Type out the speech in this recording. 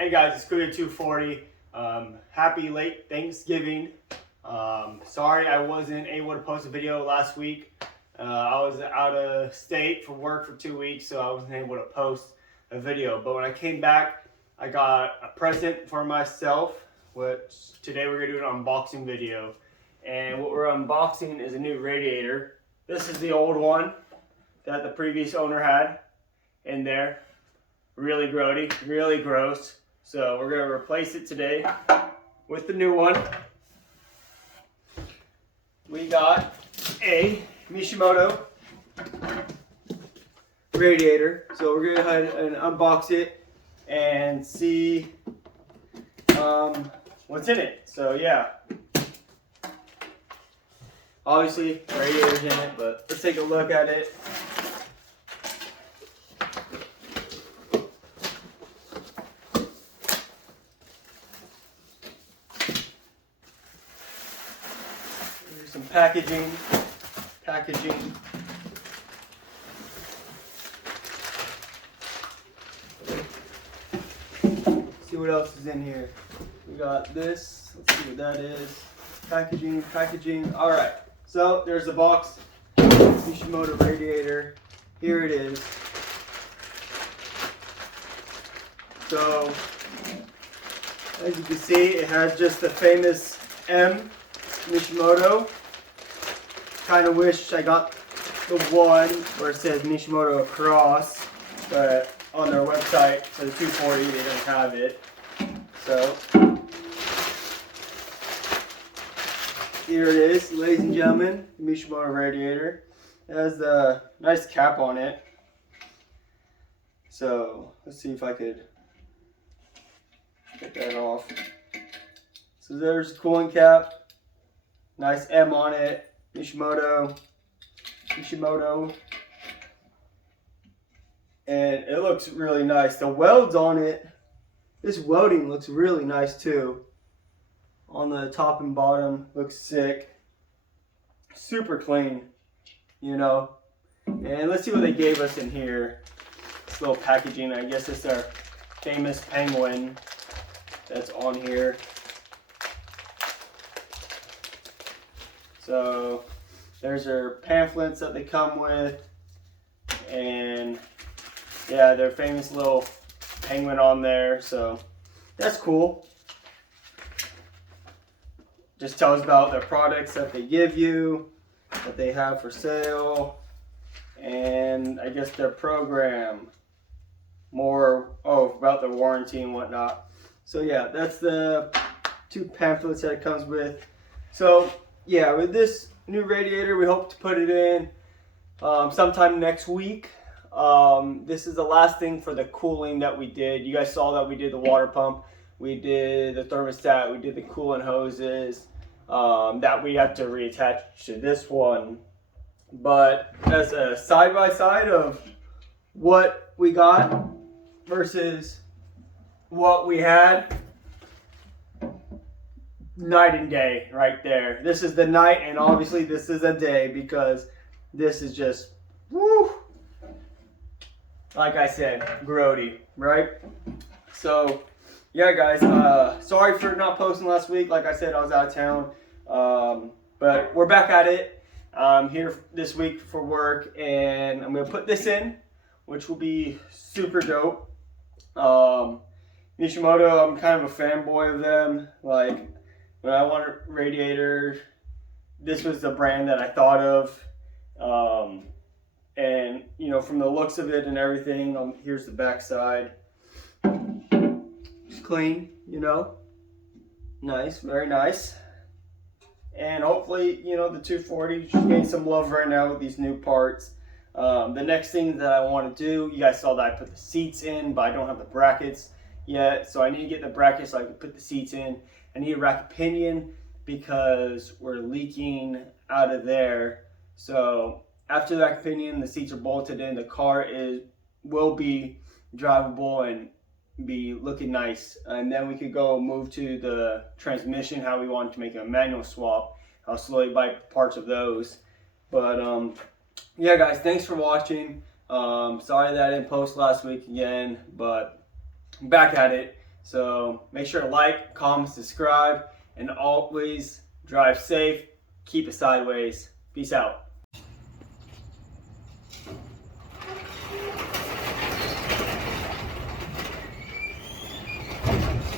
Hey guys, it's Kuya 240. Happy late Thanksgiving. Sorry I wasn't able to post a video last week. I was out of state for work for 2 weeks, so I wasn't able to post a video. But when I came back, I got a present for myself, which today we're gonna do an unboxing video. And what we're unboxing is a new radiator. This is the old one that the previous owner had in there. Really grody, really gross. So we're gonna replace it today with the new one. We got a Mishimoto radiator. So we're gonna go ahead and unbox it and see what's in it. So yeah, obviously radiator's in it, but let's take a look at it. Some packaging. See what else is in here. We got this. Let's see what that is. Packaging. All right. So there's the box. Mishimoto radiator. Here it is. So as you can see, it has just the famous M. Mishimoto. Kind of wish I got the one where it says Mishimoto across, but on their website for the 240 they don't have it. So here it is, ladies and gentlemen, Mishimoto radiator. It has a nice cap on it. So let's see if I could get that off. So there's the cooling cap. Nice M on it, Mishimoto, and it looks really nice. The welds on it, this welding looks really nice too. On the top and bottom, looks sick. Super clean, you know. And let's see what they gave us in here. This little packaging, I guess it's our famous penguin that's on here. So there's their pamphlets that they come with, and yeah, their famous little penguin on there, so that's cool. Just tells about their products that they give you, that they have for sale, and I guess their program, more about their warranty and whatnot. So yeah, that's the two pamphlets that it comes with. So yeah, with this new radiator, we hope to put it in sometime next week. This is the last thing for the cooling that we did. You guys saw that we did the water pump, we did the thermostat, we did the coolant hoses, that we have to reattach to this one. But as a side-by-side of what we got versus what we had, night and day right there. This is the night, and obviously this is a day, because this is just woo, like I said, grody, right? So yeah guys, sorry for not posting last week. Like I said, I was out of town, but we're back at it. I'm here this week for work, and I'm gonna put this in, which will be super dope. Mishimoto, I'm kind of a fanboy of them. Like, when I wanted a radiator, this was the brand that I thought of. And, you know, from the looks of it and everything, here's the back side. It's clean, you know. Nice, very nice. And hopefully, you know, the 240 should gain some love right now with these new parts. The next thing that I want to do, you guys saw that I put the seats in, but I don't have the brackets yet. So I need to get the brackets so I can put the seats in. I need a rack pinion because we're leaking out of there. So after the rack pinion, the seats are bolted in. The car will be drivable and be looking nice. And then we could go move to the transmission, how we want to make a manual swap. I'll slowly buy parts of those. But yeah guys, thanks for watching. Sorry that I didn't post last week again, but I'm back at it. So make sure to like, comment, subscribe, and always drive safe, keep it sideways. Peace out.